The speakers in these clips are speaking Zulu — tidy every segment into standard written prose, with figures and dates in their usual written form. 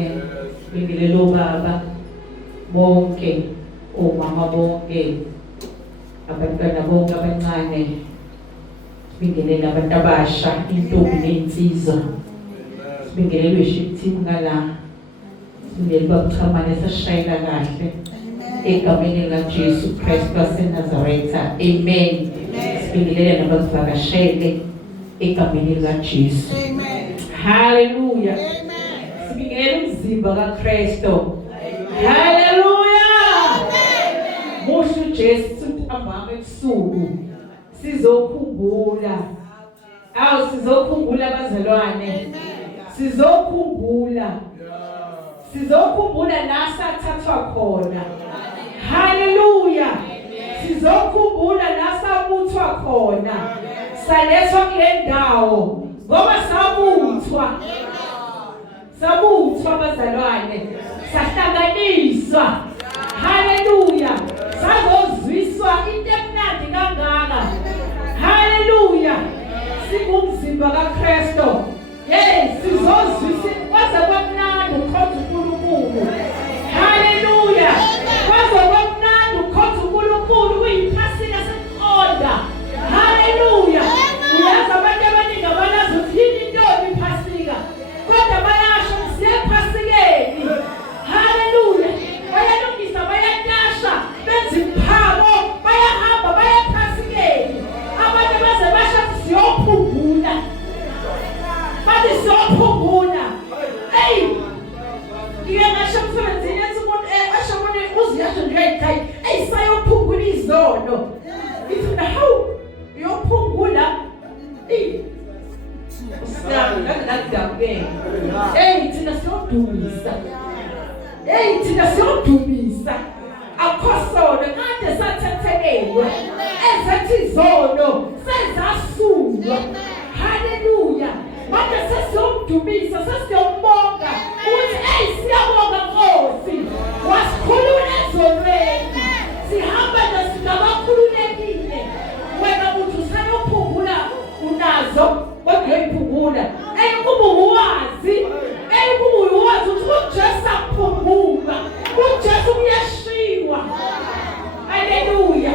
abazalwane, sibingelele obaba bonke, omama bonke, abantwana bonke abancane, sibingelele abantu abasha, intombi nensizwa, sibingelele worship team ngala, sibingelele bakuchamane sashayela kahle egameni likaJesu Kristu waseNazaretha, amen. Sibingelele nabavakashele egameni likaJesu, haleluya. Sibingelele umzimba kaKristu, haleluya. Musho uJesu ambame ebusuku sizokhumbula, sizokhumbula abazalwane, sizokhumbula la sathathwa khona, haleluya. Sizokhumbula la sabuthwa khona, salethwa kule ndawo ngoba sabuthwa abazalwane, sahlanganiswa, haleluya. Sazozwiswa into emnandi kangaka, haleluya. Singumzimba kaKristu, sizozwiswa kwaze kwamnandi ukhonza uNkulunkulu, haleluya. Kwaze kwamnandi ukhonza uNkulunkulu kuyiphasika sekuqonda, haleluya. Uyazi abantu abaningi abanazi ukuthi yini intoni iphasika, kodwa bayasho siye ephasikeni, haleluya. Bayalungisa, bayatasha, benza imphako, bayahamba, baya ephasikeni. Abantu baze basho siyophungula, bathi siyophungula. Ngike ngasho emsebenzini ethi umuntu asho umuntu uziyasho nje ekhaya, sayophungula izono. Ithi hawu uyophungula thina siyodumisa akhosono kade sathethelelwe, ezethi izono sezasulwa, haleluya. Manje sesiyomdumisa, sesiyombonga ukuthi siyabonga Nkosi, wasikhulula ezonweni, sihamba nasingabakhululekile. Wena umuntu usayophungula unazo, kodwa uyayiphungula. Kuba uwazi ukuthi uJesu aphungula, uJesu uyashiwa, haleluya.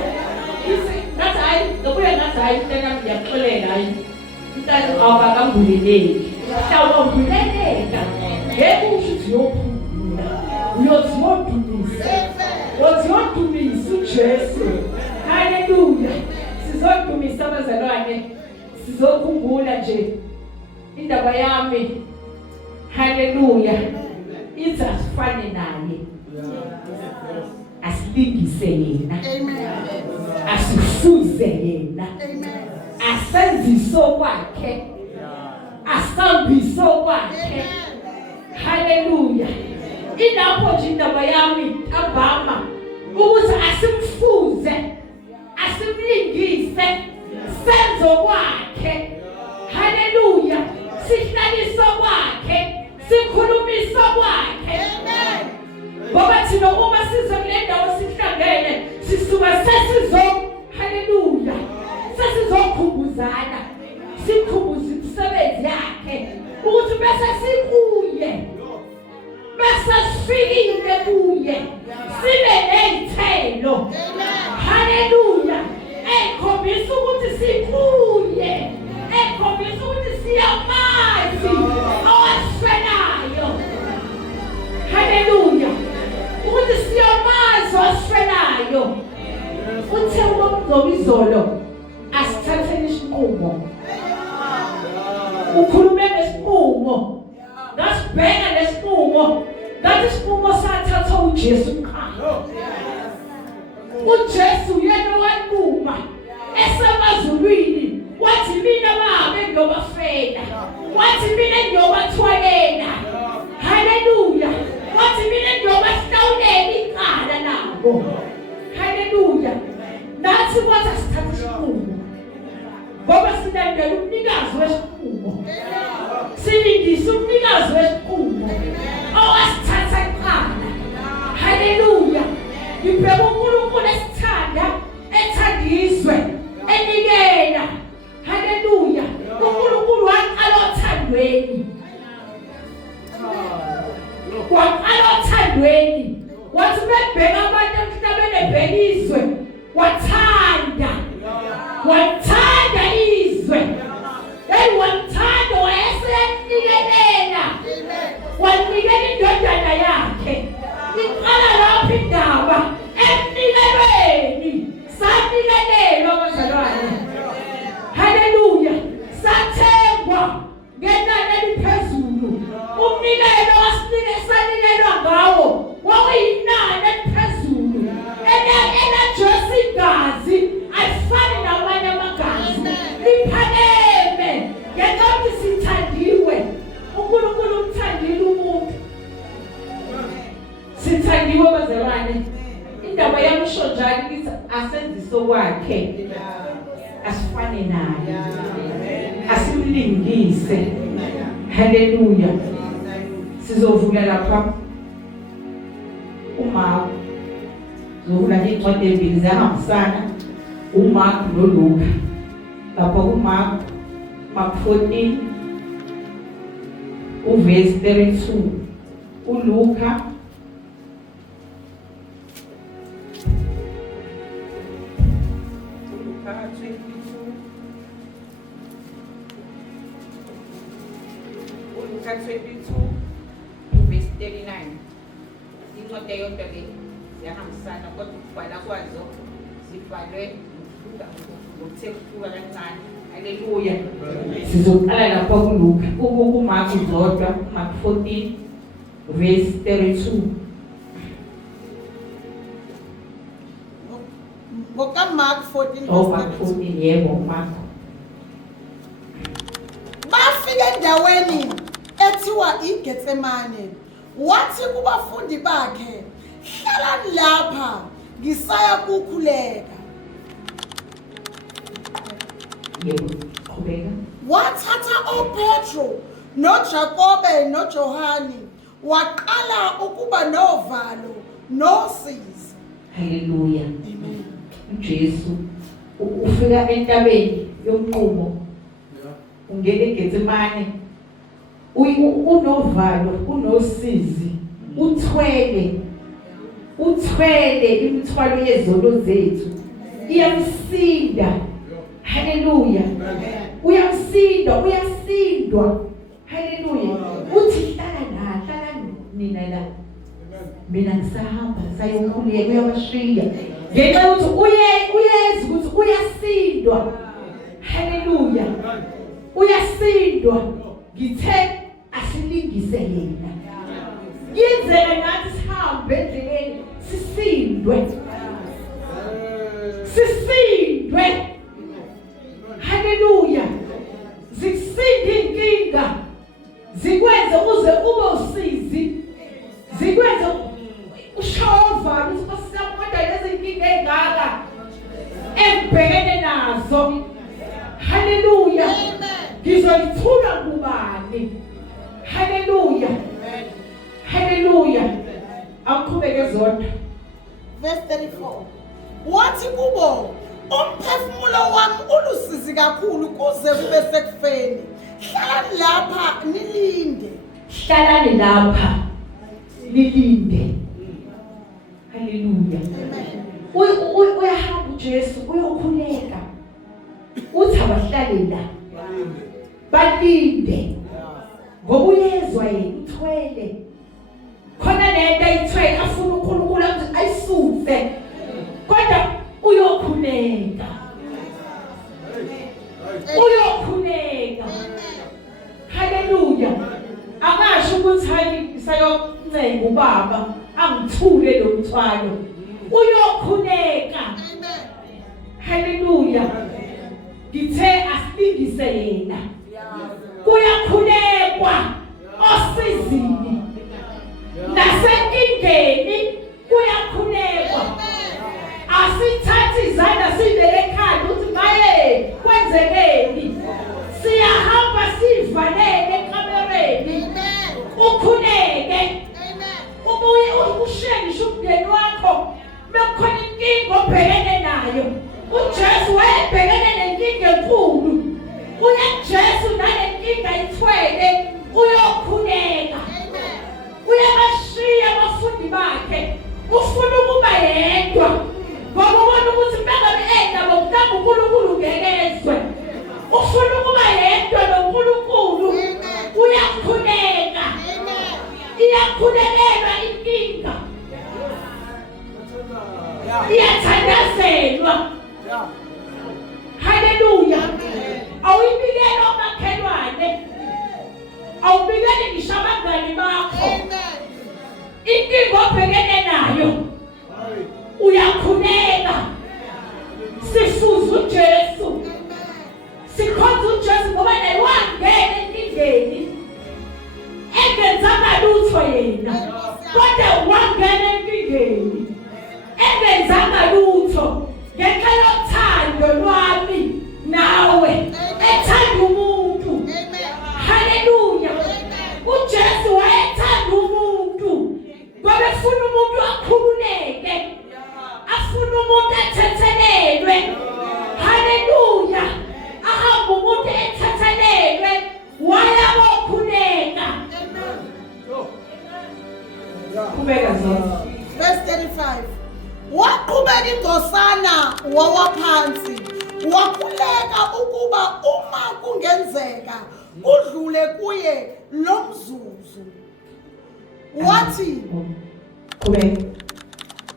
Ngathi hayi, ngokuya ngathi hayi mntana ngiyaxolela hayi. Mntana awakambuleleki, hlawumbuleleka. Ngeke usho ukuthi uyophungula, uyodumisa uJesu, haleluya. Sizodumisa abazalwane, sizokhumbula nje indaba yami, haleluya. Ithi asifane naye, asilingise yena, asifuze yena, asenziso kwakhe, asambiso kwakhe, haleluya. Ilapho nje indaba yami abama ukuthi asimfuze, asimlingise, senzo kwakhe, haleluya. Sihlaliso kwakhe, sikhulumiso kwakhe, ngoba thina uma size kule ndawo sihlangene sisuka haleluya, sesizokhumbuzana, sikhumbuze imisebenzi yakhe ukuthi bese sikuye, bese sifikile kuye, sibe nezithelo, haleluya. Ekhombisa ukuthi sikuye, ekhombisa ukuthi siyamazi owasifelayo, haleluya. Ukuthi siyamazi owasifelayo. Uthe umzobizolo asithatheni isinqumo, ukhulume ngesinqumo, ngasibheka nesinqumo, ngathi isinqumo sathatha uJesu Kristu. uJesu yena wanquma esemazulwini, wathi mina babe ngiyobafela, wathi mina ngiyobathwalela, haleluya. Wathi mina ngiyobahlawulela icala labo, haleluya. Nathi wathi asithathe isinqumo, ngoba silandela umnikazi wesinqumo, silindisa umnikazi wesinqumo owasithatha icala, haleluya. Ngibheka uNkulunkulu esithanda, ethandiswe, enikela, haleluya. uNkulunkulu waqala othandweni, emlandweni wathi bebheka abantu emhlabeni ebhekizwe wathanda izwe wathanda wayesenikelela wanikela indodana yakhe iqala lapho indaba emnikelweni sanikelelwa abazalwane haleluya sathengwa ngenani eliphezulu umnikelo sanikelwa ngawo wawuyinani eliphezulu elajosi igazi alifani namanye amagazi liphakeme ngenkathi sithandiwe uNkulunkulu umthandile umuntu sithandiwe bazalwane indaba yamisho njalo ukuthi asenziso kwakhe asifane naye asimlingise haleluya sizovula lapha uMark zovula incwadi ezimbili zahambisana uMark noLuka lapha kuMark 14 uverse 32 uLuka Luka 22 verse 39 incwadi yonke le yahambisana kodwa ukubhala kwazo zibhalwe ngokuthekuthula kancane haleluya sizoqala lapha kuLuka kuMark zodwa Mark 14 verse 32 Mark 14 Mark 14 yebo Mark bafike endaweni ethiwa iGetsemane wathi kubafundi bakhe hlalani lapha ngisaya kukhuleka yebo qhubeka wathatha uPetro noJakobe noJohane waqala ukuba novalo nosizi haleluya amen uJesu ufika entabeni yomqumo ungena eGetsemane unovalo unosizi uthwele imithwalo yezono zethu iyamsinda haleluya uyasindwa haleluya uthi hlala nina la mina ngisahamba sayokhuleka uyabashiya ngenxa yokuthi uyeza ukuthi uyasindwa haleluya uyasindwa ngithe asilingise yena yenzele nathi sihambe endleleni sisindwe haleluya zikusinde inkinga zikwenze uze ube usizi zikwenze ushova ukuthi basiyamoda lezi inkinga engaka ebhekene nazo haleluya ngizolithula kubani haleluya haleluya akuqhubeke zodwa verse 34 wathi kubo umphefumulo wami ulusizi kakhulu kuze kube sekufeni hlalani lapha nilinde haleluya uyahamba uJesu uyokhuleka uthi abahlale la balinde ngoba uyezwa yena uthwele khona lento ayithwele afuna uNkulunkulu ukuthi ayisuse kodwa uyokhuleka haleluya angasho ukuthi hayi sayoncenga ubaba angithule lo mthwalo uyokhuleka haleluya ngithe asilingise yena kuyakhulekwa osizini nasenkingeni kuyakhulekwa asithathi izandla sibeke ekhaya ukuthi maye kwenzekeni siyahamba sivalele ekamereni ukhuleke ubuye ushiye ngisho umndeni wakho bekukhona inkinga obhekene nayo uJesu wayebhekene nenkinga enkulu uyaJesu nale nkinga ayithwele iyakhulelelwa inkinga, iyathandazelwa. Haleluya. Awuyibikele omakhelwane, awubikele ngisho abangani bakho inkinga obhekene nayo, uyakhuleka. Sifuza uJesu, sikhonza uJesu ngoba naye wangena enkingeni engenzanga lutho yena, kodwa wangena enkingeni engenzanga lutho ngenxa yothando lwami nawe, ethanda umuntu. Haleluya. uJesu wayethanda umuntu ngoba efuna umuntu akhululeke, afuna umuntu athethelelwe. Haleluya. Ahamba umuntu ethethelelwe, wayabokhuleka. Kubeka zona. Verse 35. Waqhubeka ingcosana wawaphansi, wakhuleka ukuba uma kungenzeka udlule kuye lo mzuzu. Wathi, kubeka,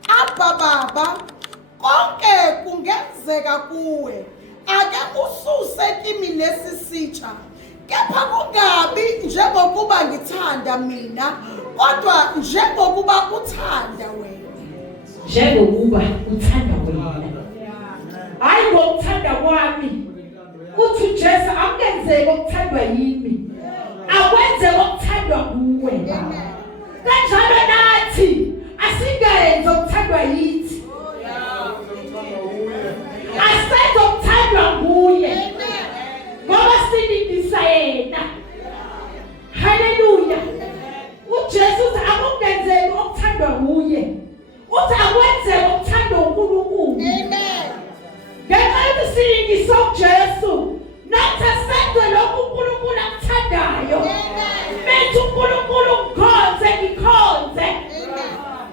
Abba Baba, konke kungenzeka kuwe, ake ususe kimi lesi sitsha, kepha kungabi njengokuba ngithanda mina, kodwa njengokuba uthanda wena. njengokuba uthanda wena, hayi ngokuthanda kwami. Uthi uJesu akenzeke okuthandwa yimi, akwenze okuthandwa kuwe. Kanjalo nathi asingayenzi okuthandwa yithi, asenze okuthandwa nguye ngoba silingisa yena. Haleluya. uJesu uthi akungenzeki okuthandwa nguye, uthi akwenze okuthandwa uNkulunkulu. Ngenxa yokuthi silingisa uJesu, nathi asenze lokhu uNkulunkulu akuthandayo. Methi uNkulunkulu ngikhonze, ngikhonze.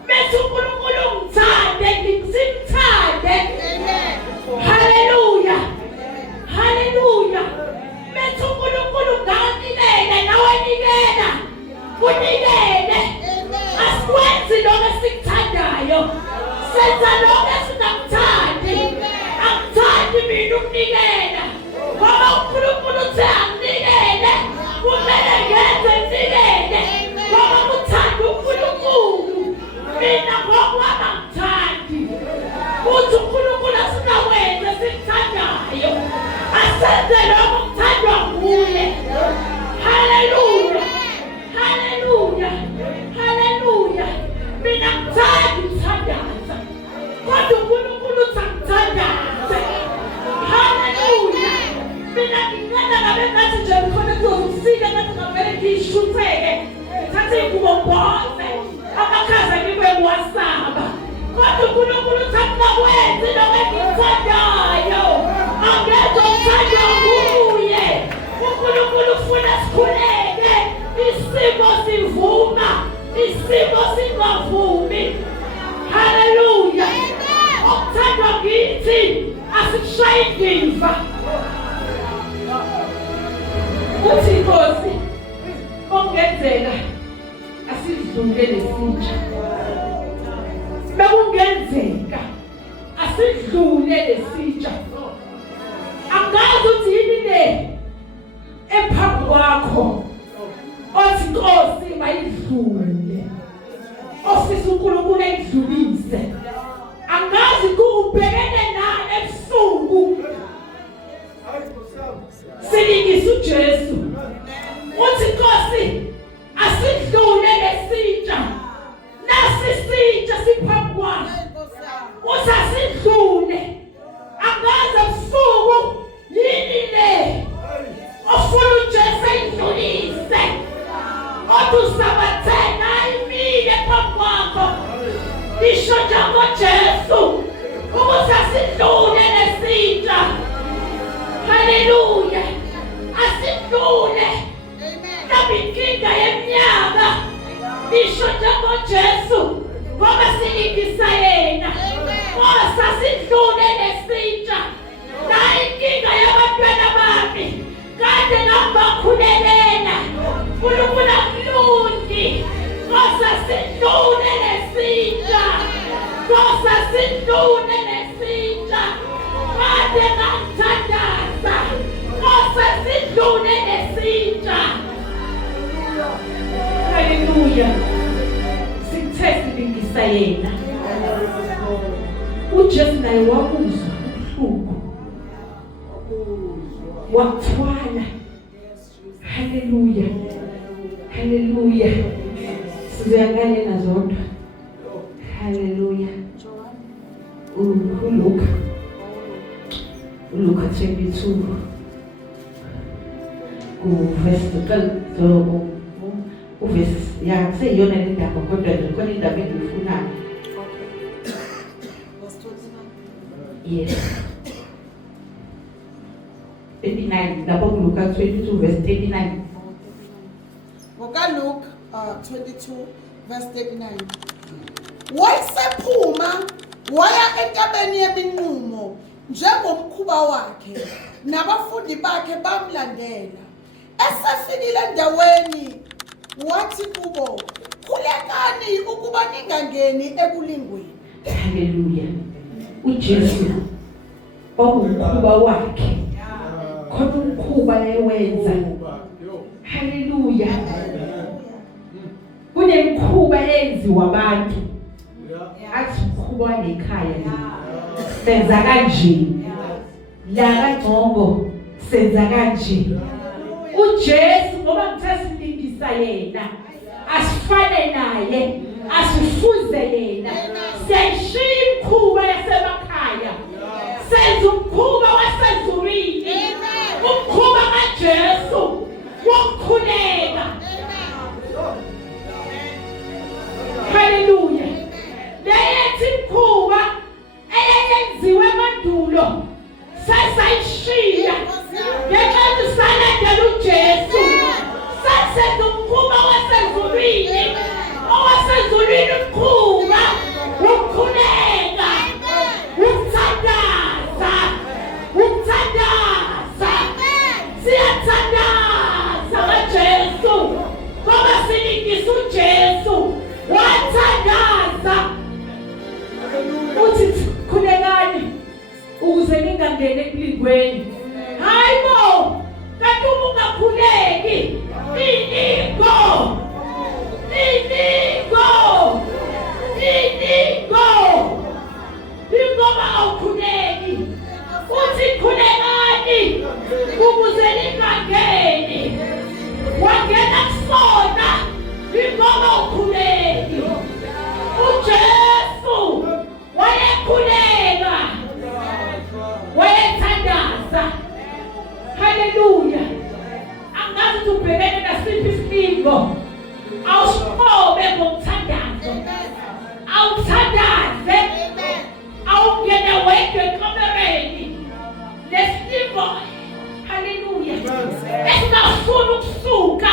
Methi uNkulunkulu ngithande, ngimthande. Haleluya. Haleluya. Methi uNkulunkulu nganikela, nawe nikela. Kunikele. Asikwenzi lokho esikuthandayo, senza lokho esingakuthandi. Akuthandi mina ukunikela ngoba uNkulunkulu uthi anginikele, kumele ngenze nginikele ngoba kuthanda uNkulunkulu. Mina ngokwami angithandi, uthi uNkulunkulu asingakwenza esikuthandayo, asenze lokho okuthandwa nguye. Haleluya. Haleluya. Haleluya. Mina ngithanda ukuthandaza, kodwa uNkulunkulu uthi angithandaze. Haleluya. Mina ngingena ngabe ngathi nje khona kuzofika ngathi ngavele ngiyishutheke, ngithathe ingubo ngibhoze amakhaza ngibe ngiwasaba, kodwa uNkulunkulu uthi angingakwenzi lokho engikuthandayo, angenze okuthandwa nguye. uNkulunkulu ufuna sikhuleke, isimo sivuma, isimo singavumi. Haleluya. Okuthandwa ngithi asikushayi indiva. Uthi Nkosi, okungenzeka asidlule lesitsha. Bekungenzeka asidlule lesitsha. Angazi ukuthi yini le ephambi kwakho othi Nkosi mayidlule, ofisa uNkulunkulu ayidlulise. Angazi kubhekene nani ebusuku. Silingisa uJesu, uthi Nkosi asidlule lesitsha, nasi isitsha siphambi kwakho, uthi asidlule. Angazi ebusuku yini le ofuna uJesu ayidlulise, othi usabathena imile phambi kwakho. Isho njengoJesu ukuthi asidlule lesitsha. Haleluya. Asidlule nabinkinga yeminyaka. Isho njengoJesu ngoba silingisa yena. Nkosi asidlule lesitsha. Na inkinga yabantwana bami kade ngambakhulelela. uNkulunkulu akulungi. Hallelujah. Sithe silingisa yena. Ujesu naye wakuzwa ubuhlungu. Wathwala. Hallelujah. Hallelujah. Sizayangane nazodwa. Hallelujah. Luka 22 verse 12 verse ya seyona le ndaba kodwa khona indaba engiyifunayo. Yes. 39 lapho Luka 22 verse 39. Luke 22 verse 39. Wayesephuma waya entabeni yeminqumo njengomkhuba wakhe nabafundi bakhe bamlandela. Esefikile endaweni wathi kubo, "Khulekani ukuba ningangeni ekulingweni." Hallelujah. uJesu omkhuba wakhe khona umkhuba ewenza. Hallelujah. Kunemkhuba enziwa abantu. Athi umkhuba nekhaya senza kanje. La kaNgcongo senza kanje. uJesu ngoba ngithasilingisa yena asifane naye asifuze yena seshiya imkhuba yasemakhaya senza umkhuba wasezulwini umkhuba kaJesu wokukhuleka. Hallelujah. Leyethi imkhuba eyenziwe emandulo sasayishiya ngenxa salandela uJesu sasenza umkhuba wasezulwini owasezulwini umkhuba wokukhuleka ukuthandaza siyathandaza kaJesu ngoba silingisa uJesu wathandaza. Uthi khulekani ukuze ningangeni ekulingweni. Hayibo kanti uma ungakhuleki iningo ingoba awukhuleki. Uthi khulekani ukuze ningangeni. Wangena kusona ingoba awukhuleki. uJesu wayekhuleka wayethandaza. Hallelujah. Angazi ukuthi ubhekene nasiphi isidingo awusiqobe ngokuthandaza. Awuthandaze awungene wedwa ekamereni lesidingo. Hallelujah. Esingafuni ukusuka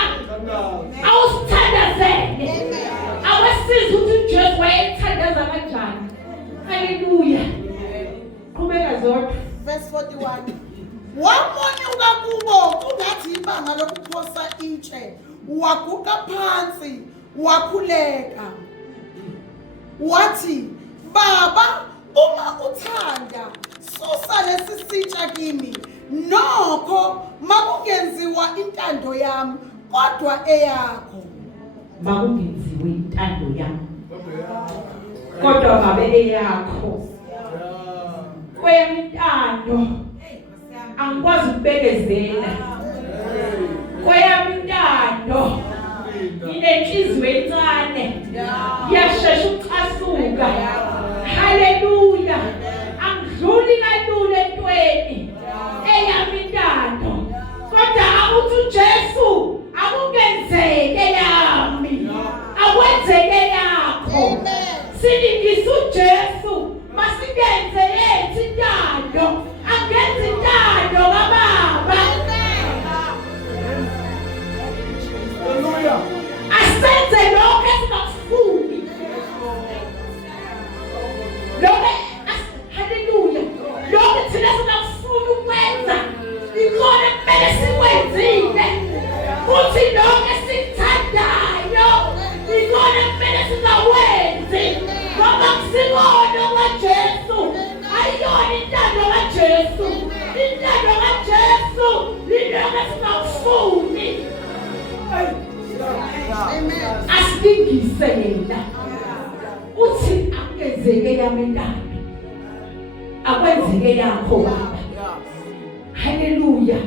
awusithandazele awasiza ukuthi uJesu wayethandaza kanjani. Hallelujah. Qhubeka zodwa. Verse 41. Wamonyuka kubo kungathi ibanga lokuphosa itshe, waguqa phansi wakhuleka wathi, "Baba, uma uthanda susa lesi sitsha kimi, nokho makungenziwa intando yami kodwa eyakho." Makungenziwe intando yami kodwa babe eyakho. Kweyami intando angikwazi ukubekezela. Kweyami intando inenhliziyo encane iyashesha ukucasuka. Hallelujah. Angidluli kalula entweni eyami intando kodwa akuthi uJesu akungenzeke yami akwenzeke yakho. Silingisa uJesu masikenze yethu intando angenza intando kaBaba. Asenze lokho esingakufuni. Hallelujah. Lokho asilingise yena uthi akwenzeke yami ndaba akwenzeke yakho baba. Haleluya.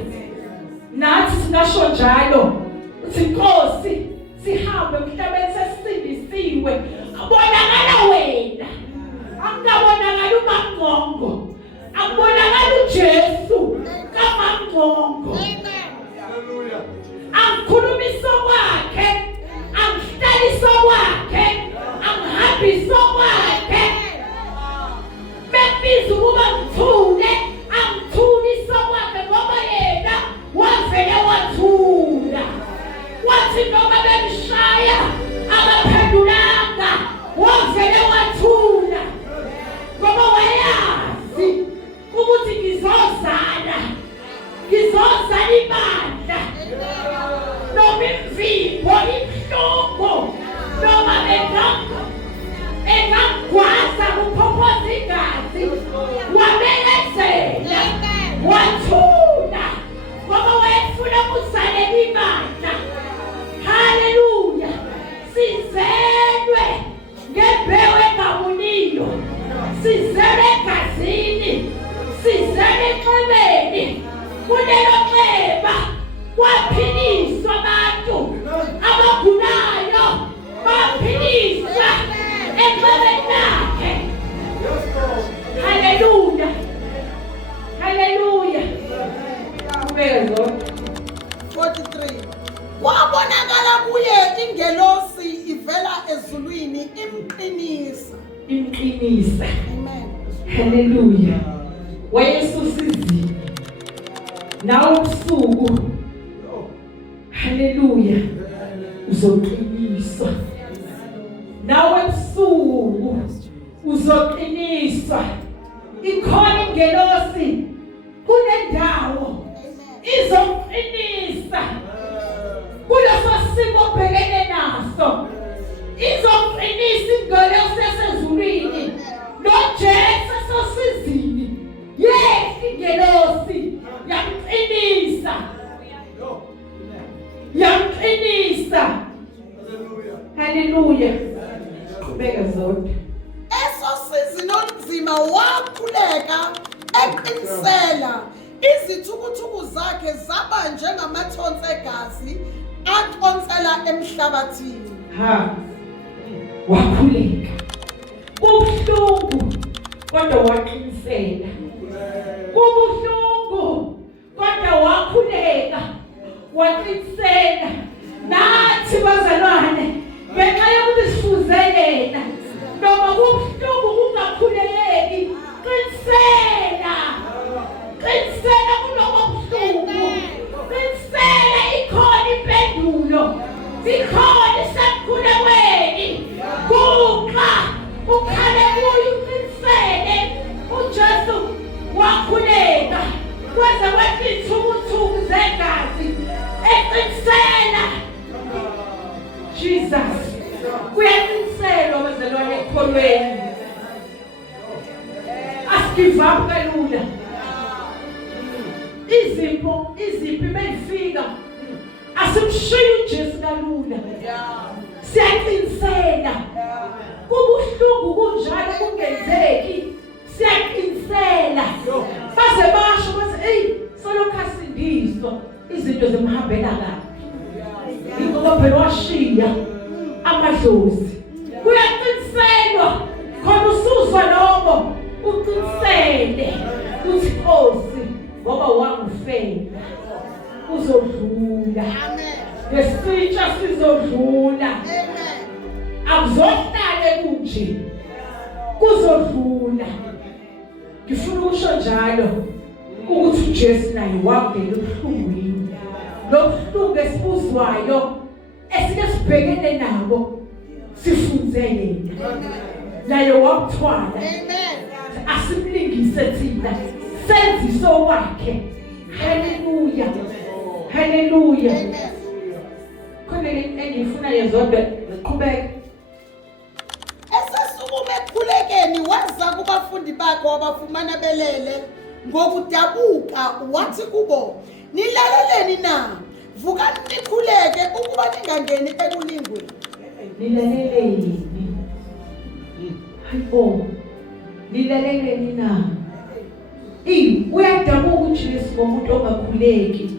Nathi singasho njalo uthi Nkosi sihambe emhlabeni sesindisiwe abonakala wena akubonakala uMangqongo akubonakala uJesu kaMangqongo. Haleluya. Angikhulumisa kwakhe angihlalisa kwakhe angihambisa kwakhe bebiza ukuba ngithule angithulisa kwakhe ngoba yena wavele wathula wathi noma bemshaya akaphendulanga wavele wathula ngoba wayazi ukuthi ngizozala ibandla noma imvimbo ibuhlungu noma engagwaza kuphophoza igazi wabelezela wathula ngoba wayefuna ukuzalela ibandla. Haleluya. Sizelwe ngembewu engamuniyo sizelwe egazini sizelwe exhebeni kulelo xheba kwaphiliswa abantu abagulayo baphiliswa exhebeni lakhe. Haleluya. Haleluya. Kubeka zonke 43 wabonakala kuye ingelosi ivela ezulwini imqinisa. Amen. Haleluya. Wayesusizini nawe ubusuku. Haleluya. Uzoqiniswa nawe ubusuku uzoqiniswa. Ikhona ingelosi kunendawo izoqinisa kuleso simo obhekene naso. Izoqinisa ingelosi yasezulwini noJesu sosizini. Yes, ingelosi yamqinisa. Haleluya. Qhubeka zonke. Esosizini olunzima wakhuleka eqinisela izithukuthuku zakhe zaba njengamathonsi egazi aqonsela emhlabathini. Wakhuleka kubuhlungu kodwa waqinisela. Kubuhlungu kodwa wakhuleka waqinisela. Nathi bazalwane ngenxa yokuthi sifuze yena noma kubuhlungu kungakhuleleki qinisela kuloko buhlungu. Qinisela ikhona impendulo ikhona isemkhulekweni kuxa ukhale kuyo uqinisele. uJesu wakhuleka kweza kwethi izithukuthuku zegazi eqinisela. Jesus kuyaqiniselwa bazalwane ekholweni. Asigive up kalula. Iziphi beyifika asimshiyi uJesu kalula. Siyaqinisela kubuhlungu kunjalo kungenzeki siyaqinisela. Baze basho bathi hey solokhu asindiswa izinto zemhambela kahle. Ingoba phela washiya amadlozi. Kuyaqiniselwa khona usuzwa lokho uqinisele uthi Nkosi ngoba wangifela uzodlula. Amen. Lesitsha sizodlula. Amen. Akuzohlale kunje kuzodlula. Ngifuna ukusho njalo ukuthi uJesu naye wangena ebuhlungwini. Lobuhlungu esibuzwayo esike sibhekene nabo sifunze yena naye wakuthwala. Amen. Asimlingise thina senziso wakhe. Haleluya. Haleluya. Khona engifuna yezodwa qhubeka. Esasukume ekhulekeni waza kubafundi bakhe wabafumana belele ngokudabuka wathi kubo nilaleleni na vukani nikhuleke ukuba ningangeni ekulingweni. Nilaleleni. Hayibo. Nilaleleni na. Uyadabuka uJesu ngomuntu ongakhuleki.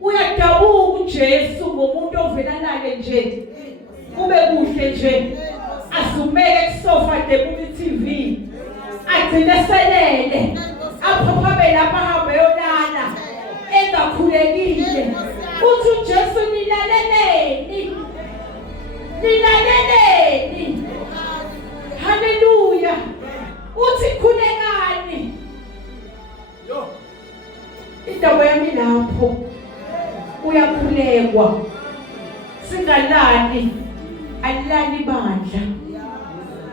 Uyadabuka uJesu ngomuntu ovelanayo nje. Kube kuhle nje. Asumeke kusofa debuka TV. Agcine selele. Aphaphabe lapha hamba yolala. Engakhulekile. Uthi uJesu nilaleleni. Nilaleleni. Hallelujah. Uthi khulekani. Indaba yami lapho uyakhulekwa. Singalali. Alilali bandla.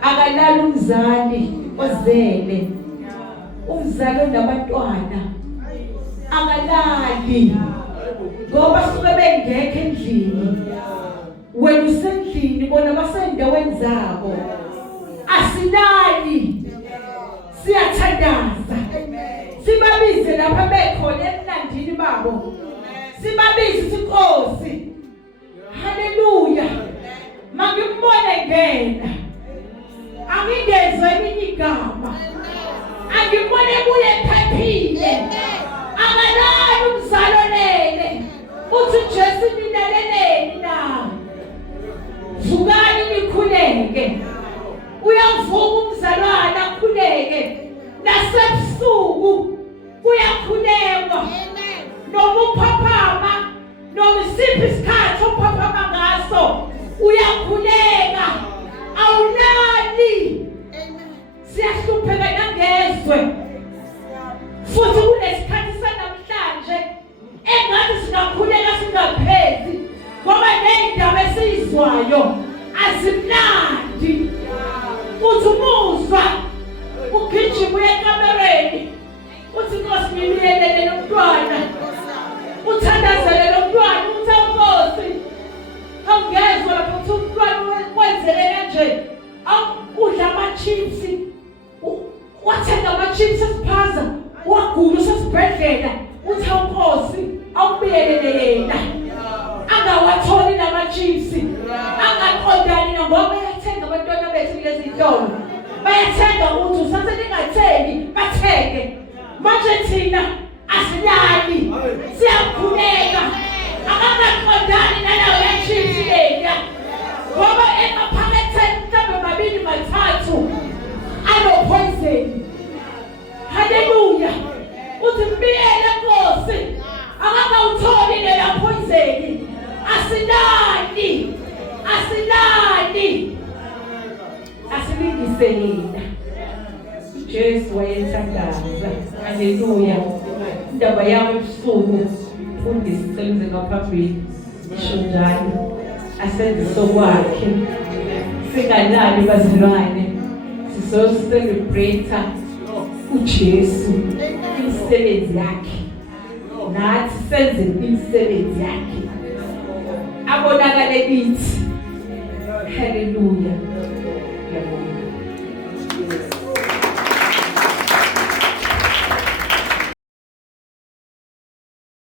Akalali umzali ozele. Umzali onabantwana. Akalali. Ngoba suke bengekho endlini. Wena usendlini bona basendaweni zabo. Asilali. Siyathandaza. Sibabize lapha bekhona emlandini babo. Sibabize iNkosi. Hallelujah. Mangibone ngena. Angingezwe elinye igama. Angibone buye ephephile. Akalali umzalonele. Uthi Jesu nilaleleni na. Vukani nikhuleke. Uyavuka umzalwana akhuleke. Nasebusuku kuyakhulekwa. Noma uphaphama, noma isiphi isikhathi ophaphama ngaso, uyakhuleka. Awulali. Siyahlupheka nangezwe. Futhi kunesikhathi sanamhlanje engathi singakhuleka singaphezi ngoba nezindaba esizwayo azimnandi. Uthi umuzwa ugijima uye ekamereni. Uthi Nkosi ngimlelele lo mntwana. Uthandazele lo mntwana uthi Nkosi. Awungezwa lapho uthi umntwana kwenzele kanje. Udla ama-chips. Wathenga ama-chips esiphaza. Wagula usesibhedlela. Uthi Nkosi awubiyelele yena. Angawatholi nama-chips. Angaqondani ngoba bayathenga abantwana bethu kulezi zitolo. Bayathenga ukuthi usase ningathengi bathenge. Manje thina asilali. Siyakhuleka. Akangaqondani nalawo ya-chips lena. Ngoba emaphaketheni mhlawumbe mabili mathathu anopoison. Hallelujah. Uthi mbiyele Nkosi. Akangawutholi leya poison. Asilali. Asilali. Asilungiselela. Jesu wayethandaza. Hallelujah. Indaba yami ebusuku ufundisi senze ngaphambili. Isho njalo. Asenze sokwakhe. Singalali bazalwane. Sizo-celebrate uJesu imisebenzi yakhe. Nathi senze imisebenzi yakhe. Abonakale kithi. Hallelujah.